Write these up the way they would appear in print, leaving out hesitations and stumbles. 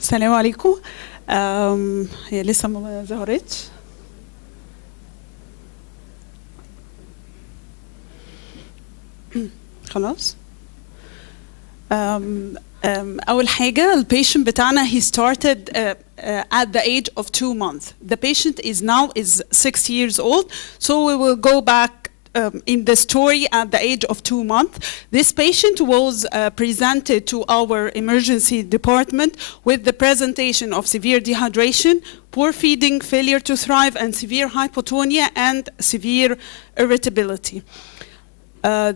السلام عليكم. هي لسه ما ظهرتش. خلاص. أول حاجة البيشنت بتاعنا he started at the age of 2 months. The patient is now 6 years old, so we will go back in the story at the age of 2 months. This patient was presented to our emergency department with the presentation of severe dehydration, poor feeding, failure to thrive, and severe hypotonia and severe irritability.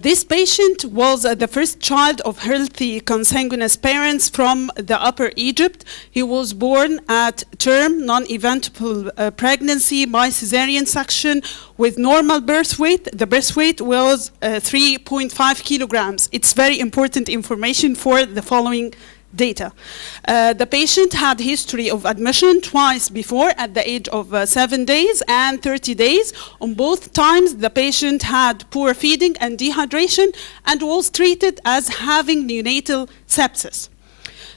This patient was the first child of healthy consanguineous parents from the Upper Egypt. He was born at term, non-eventful pregnancy by cesarean section with normal birth weight. The birth weight was 3.5 kilograms. It's very important information for the following data. The patient had history of admission twice before at the age of 7 days and 30 days. On both times, the patient had poor feeding and dehydration and was treated as having neonatal sepsis.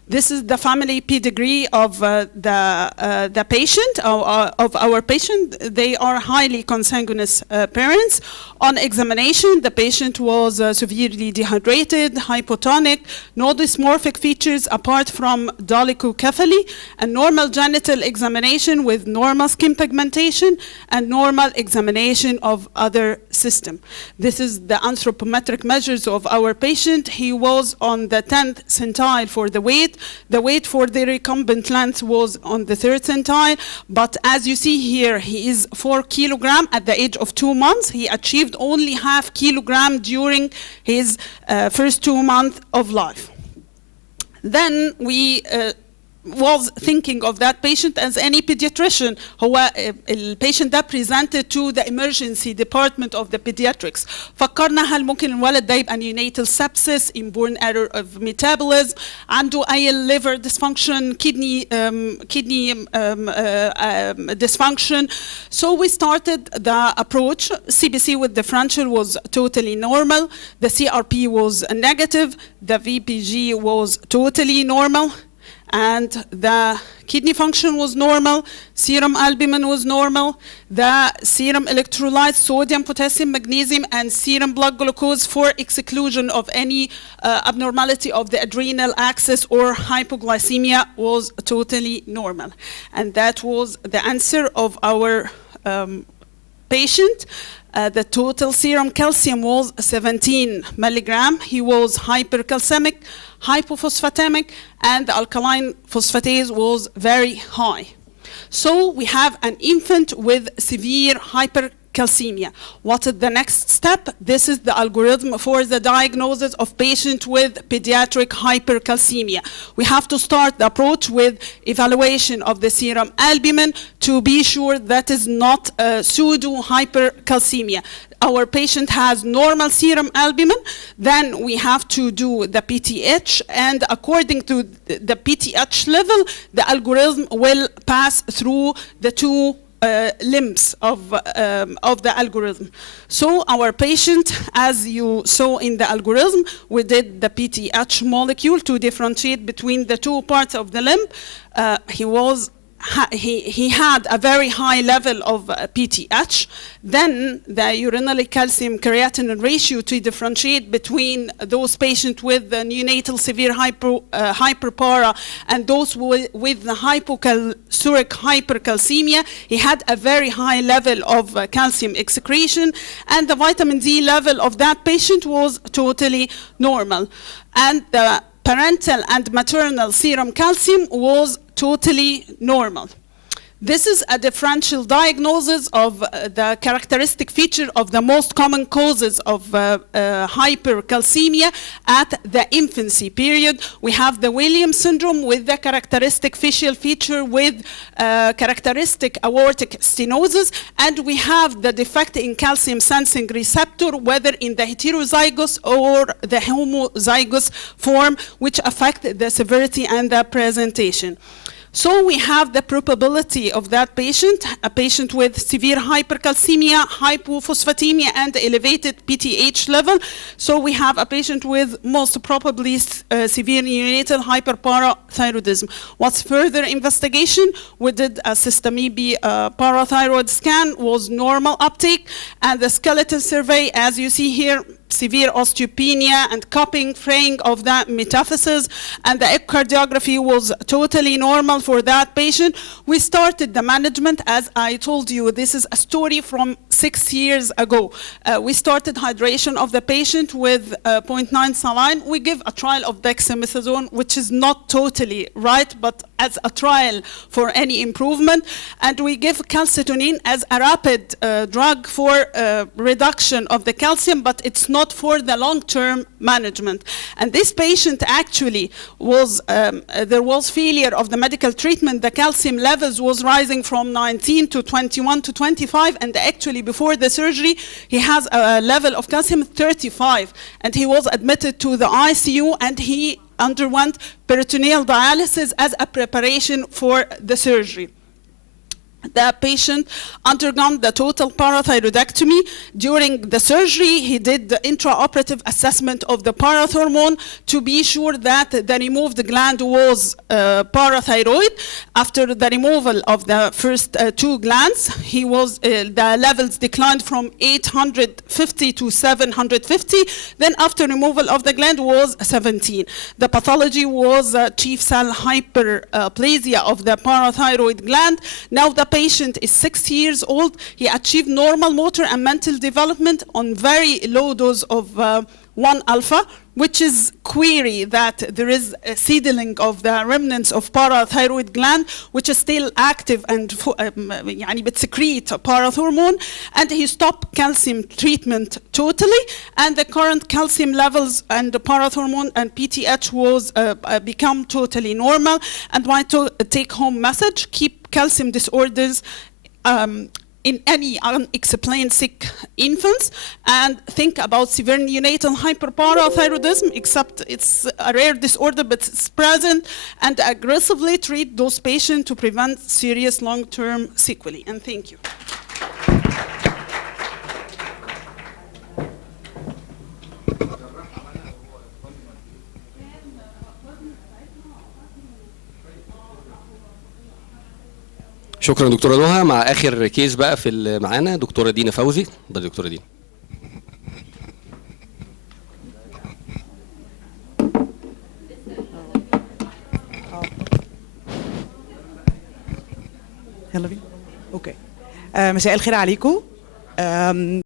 This is the family pedigree of the patient, of our patient. They are highly consanguineous parents. On examination, the patient was severely dehydrated, hypotonic, no dysmorphic features apart from dolichocephaly, and normal genital examination with normal skin pigmentation and normal examination of other system. This is the anthropometric measures of our patient. He was on the 10th centile for the weight. The weight for the recumbent length was on the 3rd centile, but as you see here, he is 4 kilograms at the age of 2 months. He achieved only half kilogram during his first 2 months of life. Then we was thinking of that patient as any pediatrician. هو البيشنت ده presented to the emergency department of the pediatrics. فكرنا هل ممكن الولد ده يبقى neonatal sepsis, inborn error of metabolism, عنده أي liver dysfunction, kidney dysfunction. So we started the approach. CBC with differential was totally normal. The CRP was negative. The VPG was totally normal. And the kidney function was normal, serum albumin was normal, the serum electrolytes, sodium, potassium, magnesium, and serum blood glucose for exclusion of any abnormality of the adrenal axis or hypoglycemia was totally normal. And that was the answer of our patient. The total serum calcium was 17 milligram. He was hypercalcemic, hypophosphatemic, and the alkaline phosphatase was very high. So we have an infant with severe hypercalcemia. What is the next step? This is the algorithm for the diagnosis of patient with pediatric hypercalcemia. We have to start the approach with evaluation of the serum albumin to be sure that is not pseudo hypercalcemia. Our patient has normal serum albumin, then we have to do the PTH, and according to the PTH level, the algorithm will pass through the two limbs of the algorithm. So our patient, as you saw in the algorithm, we did the PTH molecule to differentiate between the two parts of the limb. He had a very high level of PTH. Then the urinary calcium creatinine ratio to differentiate between those patients with the neonatal severe hyperpara and those with the hypocalciuric hypercalcemia. He had a very high level of calcium excretion, and the vitamin D level of that patient was totally normal. And the parental and maternal serum calcium was totally normal. This is a differential diagnosis of the characteristic feature of the most common causes of hypercalcemia at the infancy period. We have the Williams syndrome with the characteristic facial feature with characteristic aortic stenosis, and we have the defect in calcium sensing receptor, whether in the heterozygous or the homozygous form, which affect the severity and the presentation. So we have the probability of that patient, a patient with severe hypercalcemia, hypophosphatemia, and elevated PTH level. So we have a patient with most probably severe neonatal hyperparathyroidism. What's further investigation? We did a systemic parathyroid scan, was normal uptake, and the skeletal survey, as you see here, severe osteopenia and cupping, fraying of that metaphysis, and the echocardiography was totally normal for that patient. We started the management, as I told you, this is a story from 6 years ago. We started hydration of the patient with 0.9 saline. We give a trial of dexamethasone, which is not totally right, but as a trial for any improvement. And we give calcitonin as a rapid drug for reduction of the calcium, but it's not for the long-term management. And this patient actually was, there was failure of the medical treatment. The calcium levels was rising from 19 to 21 to 25, and actually before the surgery, he has a level of calcium 35, and he was admitted to the ICU, and he underwent peritoneal dialysis as a preparation for the surgery. The patient undergone the total parathyroidectomy. During the surgery, he did the intraoperative assessment of the parathormone to be sure that the removed gland was parathyroid. After the removal of the first 2 glands, he was the levels declined from 850 to 750. Then after removal of the gland was 17. The pathology was chief cell hyperplasia of the parathyroid gland. Now the patient is 6 years old. He achieved normal motor and mental development on very low dose of 1-alpha, which is query that there is a seedling of the remnants of parathyroid gland, which is still active and يعني بتسكريت parathormone, and he stopped calcium treatment totally, and the current calcium levels and the parathormone and PTH was become totally normal. And my take-home message: keep calcium disorders in any unexplained sick infants, and think about severe neonatal hyperparathyroidism, except it's a rare disorder, but it's present, and aggressively treat those patients to prevent serious long-term sequelae. And thank you. شكرا دكتوره نهى. مع اخر كيس بقى في معانا دكتوره دينا فوزي. اتفضلي دكتوره دينا. يلا بينا. اوكي. مساء الخير عليكم.